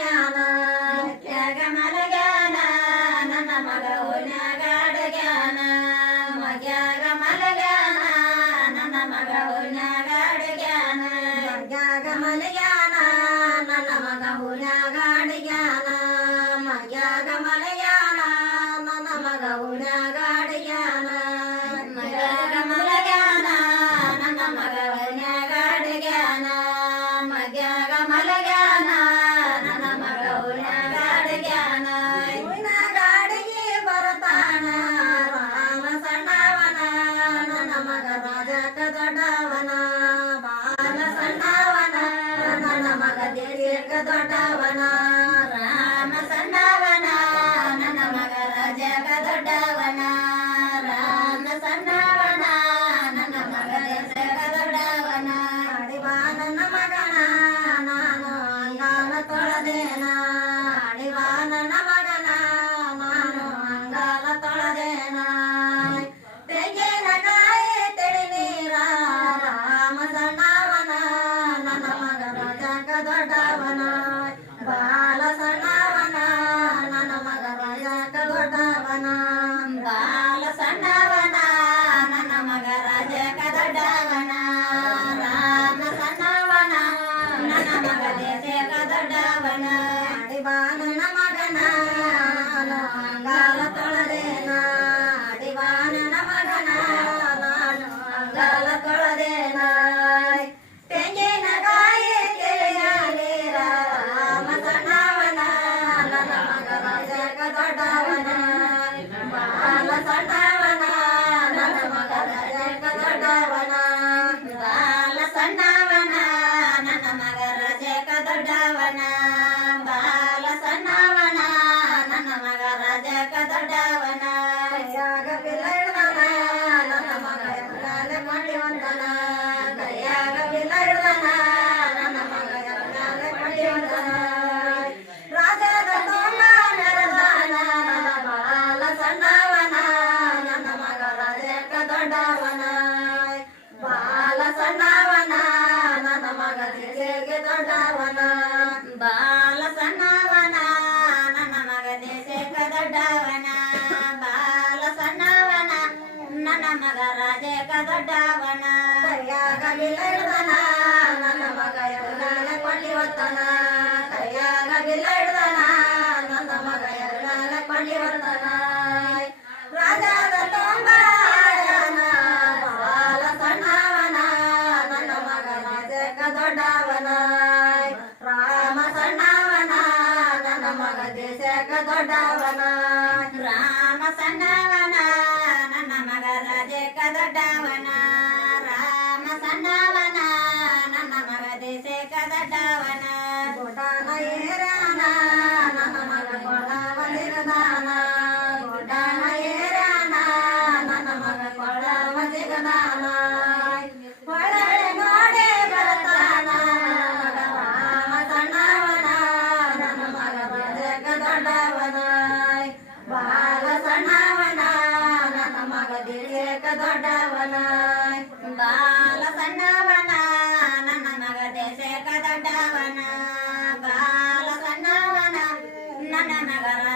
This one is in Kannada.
ಗಾಡಿಗ್ಯಾನ ಮತ್ಯಾಗ ಮಲಗ್ಯಾನ ನನ್ನ ಮಗ ಓನ್ಯಾಗ ಅಡಗ್ಯಾನ ಮಗ್ಯಾಗ ಮಲಗ್ಯಾನ ನನ್ನ ಮಗ ಓನ್ಯಾಗ ಅಡಗ್ಯಾನ ಮಗ್ಯಾಗ ಮಲಗ್ಯಾನ ನನ್ನ ಮಗ ಓನ್ಯಾಗ ಅಡಗ್ಯಾನ ಮಗ್ಯಾಗ ಮಲಗ್ಯಾನ ನನ್ನ ಮಗ ಓನ್ಯಾಗ ಅಡಗ್ಯಾನ ಮಗ್ಯಾಗ ಮಲಗ್ಯಾನ ನನ್ನ ಮಗ ಓನ್ಯಾಗ ಅಡಗ್ಯಾನ ಮಗ್ಯಾಗ ಮಲಗ್ಯಾನ ನನ್ನ ಮಗ ಓನ್ಯಾಗ ಅಡಗ್ಯಾನ ಓನ್ಯಾಗ ಅಡಗಿ ಬರತಾನ ರಾಮ ಸಣ್ಣವನ ನನ್ನ ಮಗ ರಾಜಕ ದೊಡ್ಡವನ ಬಾಲ ಸಣ್ಣವನ ನನ್ನ ಮಗ ದೇಶಕ ದೊಡ್ಡವನ ರಾಮ ಸಣ್ಣವನ ನನ್ನ ಮಗ ರಾಜಕ ದೊಡ್ಡವನ ರಾಮ ಸಣ್ಣವನ ನನ್ನ ಮಗ ದೇಶಕ ದೊಡ್ಡವನ ಅಡಿಬಾ ನನ್ನ ಮಗನ ನಾನು ಅಂಗಾಲ ತೊಳೆದೇನ ಅಡಿಬಾ ನನ್ನ ಮಗನ ನಾನು ಅಂಗಾಲ ತೊಳೆದೇನ ತೆಂಗಿನಕಾಯಿ ತಿಳಿ ನೀರ ರಾಮ ಸಣ್ಣವನ ನನ್ನ ಮಗ ರಾಜಕ ದೊಡ್ಡವನ ಬಾಲ ಸಣ್ಣವನ ನನ್ನ ಮಗ ರಾಜಕ ದೊಡ್ಡವನ ಬಾಲ ಸಣ್ಣವನ ನನ್ನ ಮಗ ರಾಜಕ ದೊಡ್ಡವನ ರಾಮ ಸಣ್ಣವನ ನನ್ನ ಮಗ ದೇಶಕ ದೊಡ್ಡವನ ಅಡಿಬಾ ನನ್ನ ಮಗನ ನಾನು ಅಂಗಾಲ ತೊಳೆದೇನ ಅಡಿಬಾ ನನ್ನ ಮಗನ ನಾನು ಅಂಗಾಲ ತೊಳೆದೇನ ತೆಂಗಿನಕಾಯಿ ತಿಳಿಯ ನೀರ ರಾಮ ಸಣ್ಣವನ ನನ್ನ ಮಗ ರಾಜಕ ದೊಡ್ಡವನ ಬಾಲ ಸಣ್ಣವನ ನನ್ನ ಮಗ ರಾಜಕ ದೊಡ್ಡವನ ಬಾಲ ಸಣ್ಣವನ ನನ್ನ ಮಗ ರಾಜಕ ದೊಡ್ಡವನ ಬಾಲ ಸಣ್ಣವನ ನನ್ನ ಮಗ ರಾಜಕ ದೊಡ್ಡವನ ಕೈಯಾಗ ಬಿಲ್ಲ ಹಿಡ್ದನ ನನ್ನ ಮಗ ಎತ್ತಾಲೆ ಮಾಡಿವಂತನ ಕೈಯಾಗ ಬಿಲ್ಲ ಹಿಡ್ದನ ನನ್ನ ಮಗ ಎತ್ತಾಲೆ ಮಾಡಿವಂತನ ರಾಜದ ತೋಳ ಮೆರೆದಾನ ಬಾಲ ಸಣ್ಣವನ ನನ್ನ ಮಗ ರಾಜಕ ದೊಡ್ಡವನ ಬಾಲ ಸಣ್ಣವನ ನನ್ನ ಮಗ ದೇಶಕ್ಕೆ ದೊಡ್ಡವನ ಬಾಲ ಸಣ್ಣವನ ನನ್ನ ಮಗ ದೇಶಕ್ಕೆ ದೊಡ್ಡವನ ಬಾಲ ಸಣ್ಣವನ ನನ್ನ ಮಗ ರಾಜಕ ದೊಡ್ಡವನ ಕೈಯಾಗ ಬಿಲ್ಲ ಹಿಡ್ದನ ನನ್ನ ಮಗ ಎತ್ತಾಲೆ ಕೊಂಡಿವತ್ತನ ಕೈಯಾಗ ಬಿಲ್ಲ ಹಿಡ್ದನ ನನ್ನ ಮಗ ಎತ್ತಾಲೆ ಕೊಂಡಿವತ್ತನ ರಾಜದ ತೊಂಬಾಯನ ಬಾಲ ಸಣ್ಣವನ ನನ್ನ ಮಗ ರಾಜಕ ದೊಡ್ಡವನ ರಾಮ ಸಣ್ಣವನ ನನ್ನ ಮಗ ದೇಶಕ ದೊಡ್ಡವನ ರಾಮ ಸಣ್ಣವನ ನನ್ನ ಮಗ ರಾಜಕ ದೊಡ್ಡವನ ರಾಮ ಸಣ್ಣವನ ನನ್ನ ಮಗ ದೇಶಕ ದೊಡ್ಡವನ ಗುಡ್ಡನ ಏರ್ಯಾನ ನನ್ನ ಮಗ ಕೊಳವ ಸಿಗದಾನ ಗುಡ್ಡನ ಏರ್ಯಾನ ನನ್ನ ಮಗ ಕೊಳವ ಸಿಗದಾನ ಹೊಳಳೆ ನೋಡಿ ಬರತಾನ ಮಗ ರಾಮ ಸಣ್ಣವನ ನನ್ನ ಮಗ ರಾಜಕ ದೊಡ್ಡವನ ಬಾಲ ಸಣ್ಣವನ ನನ್ನ ಮಗ ದೇಶಕ ದೊಡ್ಡವನ ಬಾಲ ಸಣ್ಣವನ ನನ್ನ ಮಗ ದೇಶಕ ದೊಡ್ಡವನ ಬಾಲ ಸಣ್ಣವನ ನನ್ನ ಮಗ